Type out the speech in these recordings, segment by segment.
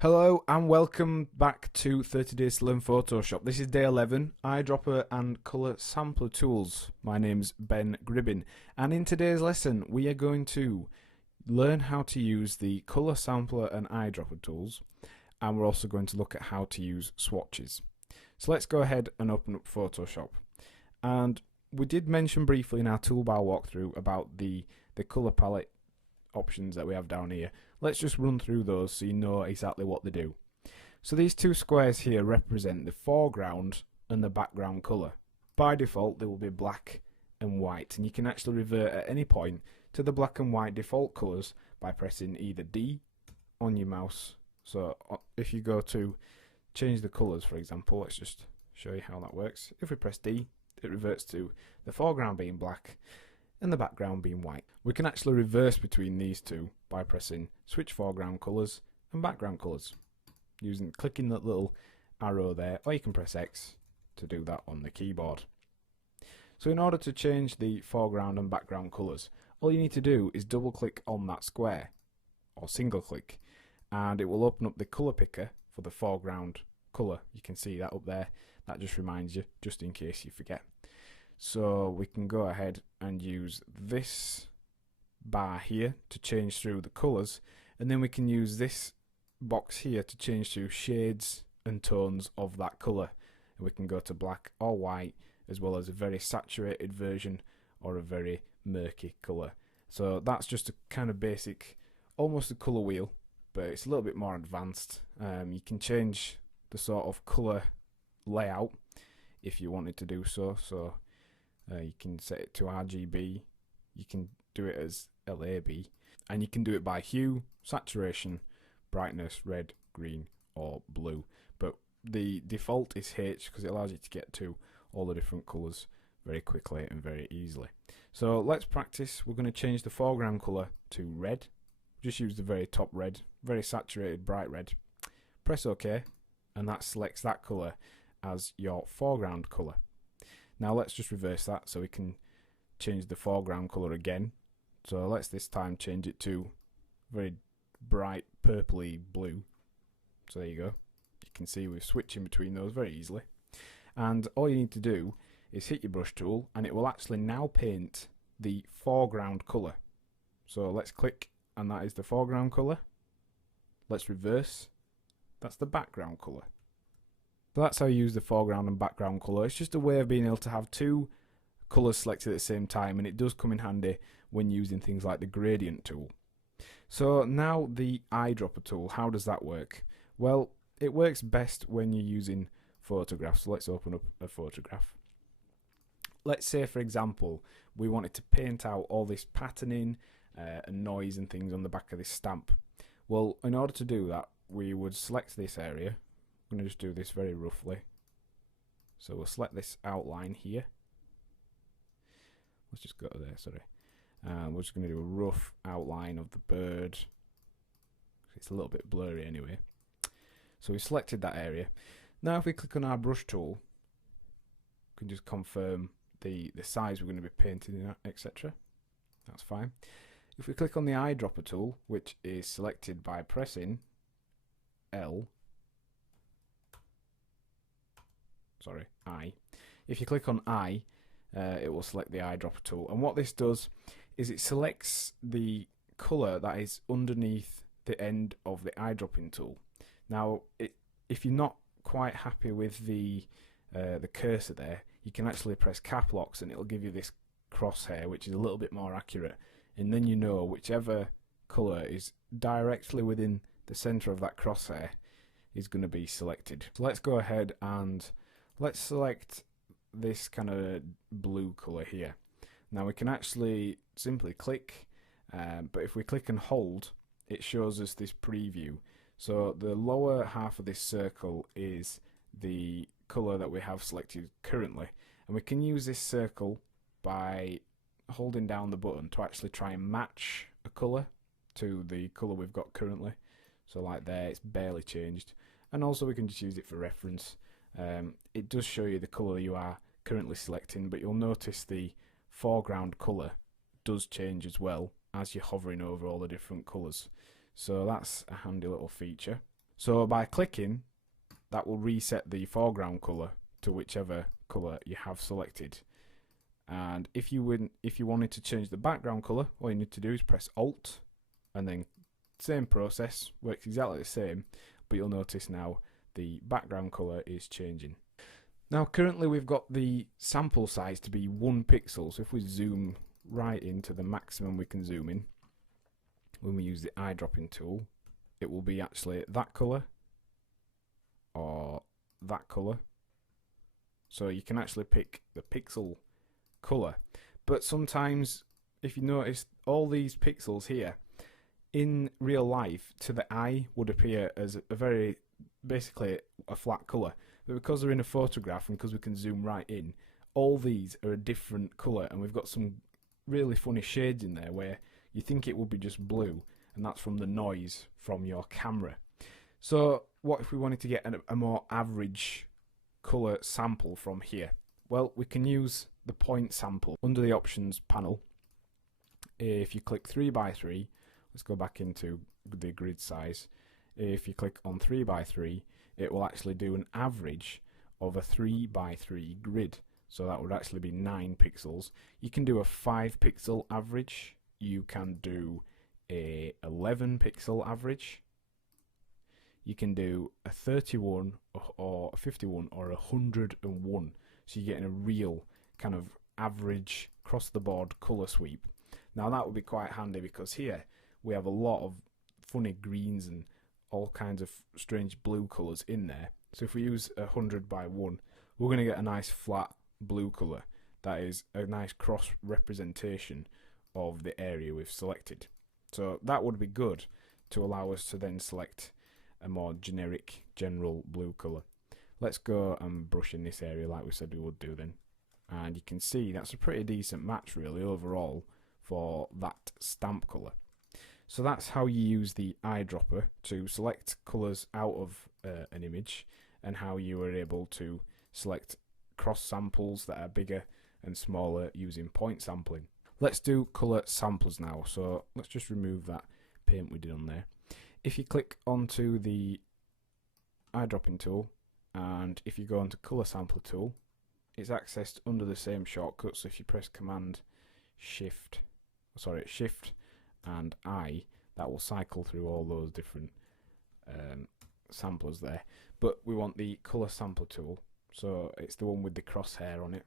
Hello and welcome back to 30 Days to Learn Photoshop. This is day 11, Eyedropper and Colour Sampler Tools. My name's Ben Gribbin, and in today's lesson we are going to learn how to use the Colour Sampler and Eyedropper tools, and we're also going to look at how to use swatches. So let's go ahead and open up Photoshop. And we did mention briefly in our toolbar walkthrough about the colour palette options that we have down here. Let's just run through those so you know exactly what they do. So these two squares here represent the foreground and the background colour. By default they will be black and white, and you can actually revert at any point to the black and white default colours by pressing either D on your mouse. So if you go to change the colours, for example, let's just show you how that works. If we press D, it reverts to the foreground being black and the background being white. We can actually reverse between these two by pressing switch foreground colours and background colours, clicking that little arrow there, or you can press X to do that on the keyboard. So in order to change the foreground and background colours, all you need to do is double click on that square, or single click, and it will open up the colour picker for the foreground colour. You can see that up there. That just reminds you, just in case you forget. So we can go ahead and use this bar here to change through the colours, and then we can use this box here to change through shades and tones of that colour. And we can go to black or white, as well as a very saturated version or a very murky colour. So that's just a kind of basic, almost a colour wheel, but it's a little bit more advanced. You can change the sort of colour layout if you wanted to do so. You can set it to RGB, you can do it as LAB, and you can do it by hue, saturation, brightness, red, green or blue. But the default is H because it allows you to get to all the different colours very quickly and very easily. So let's practice. We're going to change the foreground colour to red. Just use the very top red, very saturated bright red. Press OK, and that selects that colour as your foreground colour. Now let's just reverse that so we can change the foreground colour again. So let's this time change it to very bright purpley blue. So there you go. You can see we're switching between those very easily. And all you need to do is hit your brush tool, and it will actually now paint the foreground colour. So let's click, and that is the foreground colour. Let's reverse. That's the background colour. So that's how you use the foreground and background colour. It's just a way of being able to have two colours selected at the same time, and it does come in handy when using things like the gradient tool. So now the eyedropper tool, how does that work? Well, it works best when you're using photographs. So let's open up a photograph. Let's say, for example, we wanted to paint out all this patterning and noise and things on the back of this stamp. Well, in order to do that, we would select this area. I'm going to just do this very roughly. So we'll select this outline here. Let's just go to there, sorry. We're just going to do a rough outline of the bird. It's a little bit blurry anyway. So we selected that area. Now if we click on our brush tool, we can just confirm the size we're going to be painting in, etc. That's fine. If we click on the eyedropper tool, which is selected by pressing I. If you click on I, it will select the eyedropper tool, and what this does is it selects the colour that is underneath the end of the eyedropping tool. Now if you're not quite happy with the cursor there, you can actually press cap locks and it'll give you this crosshair, which is a little bit more accurate, and then you know whichever colour is directly within the centre of that crosshair is going to be selected. So let's go ahead and let's select this kind of blue colour here. Now we can actually simply click, but if we click and hold, it shows us this preview. So the lower half of this circle is the colour that we have selected currently, and we can use this circle by holding down the button to actually try and match a colour to the colour we've got currently. So like there, it's barely changed, and also we can just use it for reference. It does show you the colour you are currently selecting, but you'll notice the foreground colour does change as well as you're hovering over all the different colours. So that's a handy little feature. So by clicking, that will reset the foreground colour to whichever colour you have selected. And if you wanted to change the background colour, all you need to do is press Alt, and then same process, works exactly the same, but you'll notice now the background colour is changing. Now currently we've got the sample size to be 1 pixel, so if we zoom right into the maximum we can zoom in, when we use the eyedropping tool, it will be actually that colour or that colour. So you can actually pick the pixel colour. But sometimes, if you notice, all these pixels here, in real life, to the eye, would appear as basically a flat colour. But because they're in a photograph and because we can zoom right in, all these are a different colour, and we've got some really funny shades in there where you think it would be just blue, and that's from the noise from your camera. So what if we wanted to get a more average colour sample from here? Well, we can use the point sample under the options panel. If you click 3x3, let's go back into the grid size. If you click on 3x3, it will actually do an average of a 3x3 grid. So that would actually be 9 pixels. You can do a 5 pixel average. You can do a 11 pixel average. You can do a 31 or a 51 or a 101. So you're getting a real kind of average across the board colour sweep. Now that would be quite handy because here we have a lot of funny greens and all kinds of strange blue colours in there. So if we use 100 by 1, we're going to get a nice flat blue colour. That is a nice cross representation of the area we've selected. So that would be good to allow us to then select a more generic general blue colour. Let's go and brush in this area like we said we would do then. And you can see that's a pretty decent match really overall for that stamp colour. So that's how you use the eyedropper to select colours out of an image, and how you are able to select cross samples that are bigger and smaller using point sampling. Let's do colour samplers now. So let's just remove that paint we did on there. If you click onto the eyedropping tool, and if you go onto colour sampler tool, it's accessed under the same shortcut. So if you press Shift and I, that will cycle through all those different samplers there. But we want the colour sampler tool, so it's the one with the crosshair on it.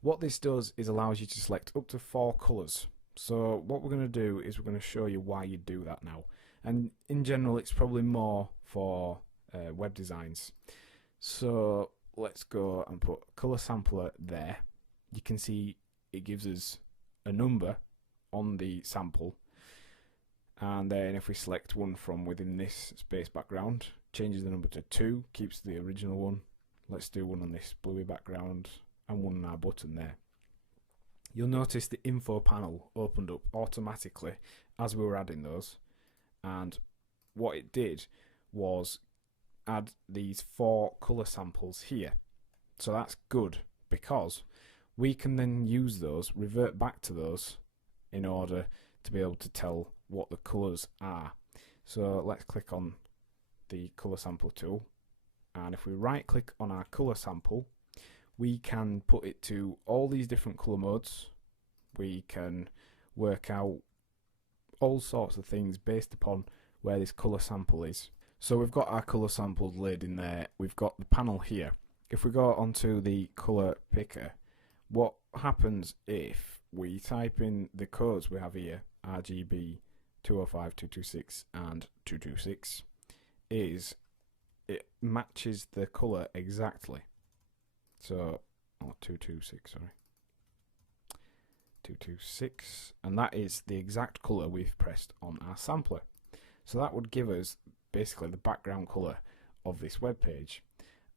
What this does is allows you to select up to 4 colours. So what we're going to do is we're going to show you why you do that now. And in general, it's probably more for web designs. So let's go and put colour sampler there. You can see it gives us a number on the sample, and then if we select one from within this space background, changes the number to 2, keeps the original one. Let's do one on this bluey background and one on our button there. You'll notice the info panel opened up automatically as we were adding those, and what it did was add these 4 colour samples here. So that's good because we can then use those, revert back to those in order to be able to tell what the colours are. So let's click on the colour sample tool, and if we right click on our colour sample, we can put it to all these different colour modes. We can work out all sorts of things based upon where this colour sample is. So we've got our colour samples laid in there. We've got the panel here. If we go onto the colour picker, what happens if we type in the codes we have here, RGB 205, 226 and 226, is it matches the colour exactly. So, 226, sorry. 226, and that is the exact colour we've pressed on our sampler. So that would give us basically the background colour of this web page,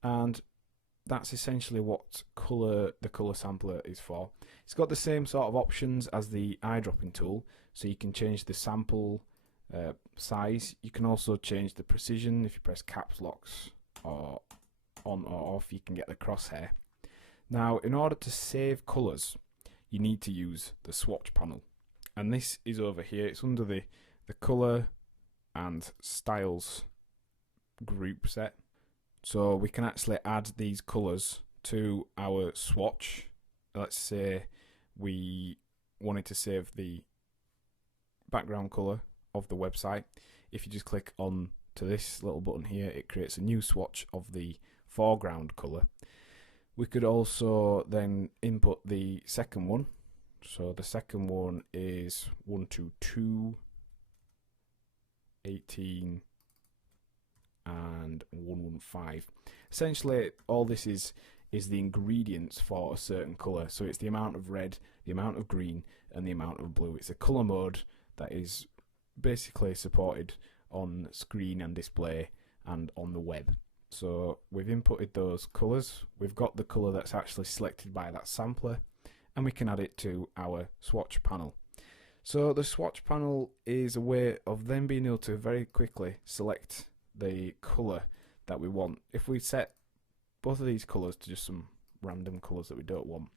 and that's essentially what the colour sampler is for. It's got the same sort of options as the eyedropping tool, so you can change the sample size. You can also change the precision if you press caps locks, or on or off. You can get the crosshair. Now, in order to save colours, you need to use the swatch panel, and this is over here. It's under the colour and styles group set. So we can actually add these colours to our swatch. Let's say we wanted to save the background colour of the website. If you just click on to this little button here, it creates a new swatch of the foreground colour. We could also then input the second one. So the second one is 122, 18 and 115. Essentially all this is the ingredients for a certain colour. So it's the amount of red, the amount of green and the amount of blue. It's a colour mode that is basically supported on screen and display and on the web. So we've inputted those colours, we've got the colour that's actually selected by that sampler, and we can add it to our swatch panel. So the swatch panel is a way of then being able to very quickly select the colour that we want. If we set both of these colours to just some random colours that we don't want,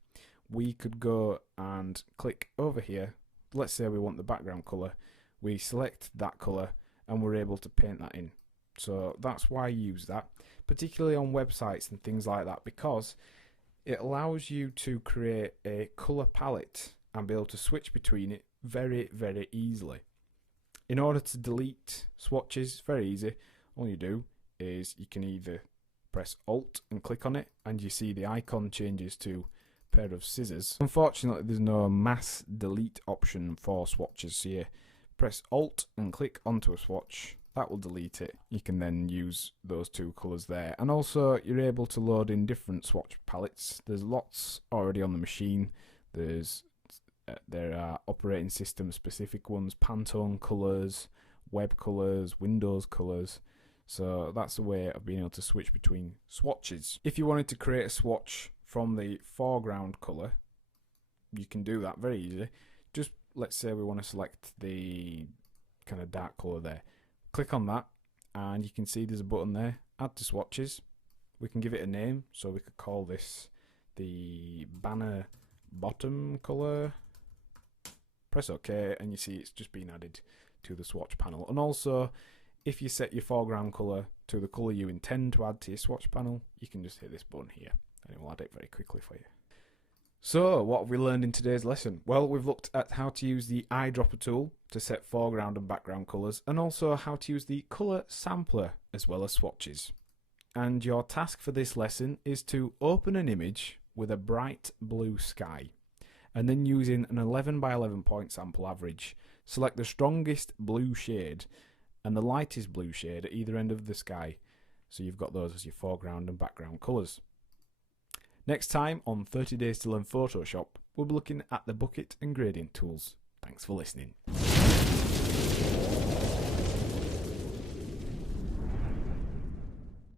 we could go and click over here. Let's say we want the background colour, we select that colour and we're able to paint that in. So that's why I use that, particularly on websites and things like that, because it allows you to create a colour palette and be able to switch between it very, very easily. In order to delete swatches, very easy. All you do is you can either press Alt and click on it and you see the icon changes to a pair of scissors. Unfortunately, there's no mass delete option for swatches, so you press Alt and click onto a swatch. That will delete it. You can then use those two colours there. And also you're able to load in different swatch palettes. There's lots already on the machine. There are operating system specific ones, Pantone colours, web colours, Windows colours. So that's a way of being able to switch between swatches. If you wanted to create a swatch from the foreground colour, you can do that very easily. Just let's say we want to select the kind of dark colour there. Click on that and you can see there's a button there, add to swatches. We can give it a name, so we could call this the banner bottom colour. Press OK and you see it's just been added to the swatch panel. And also if you set your foreground colour to the colour you intend to add to your swatch panel, you can just hit this button here and it will add it very quickly for you. So, what have we learned in today's lesson? Well, we've looked at how to use the eyedropper tool to set foreground and background colours, and also how to use the colour sampler as well as swatches. And your task for this lesson is to open an image with a bright blue sky, and then using an 11 by 11 point sample average, select the strongest blue shade and the lightest blue shade at either end of the sky, so you've got those as your foreground and background colours. Next time on 30 Days to Learn Photoshop, we'll be looking at the bucket and gradient tools. Thanks for listening.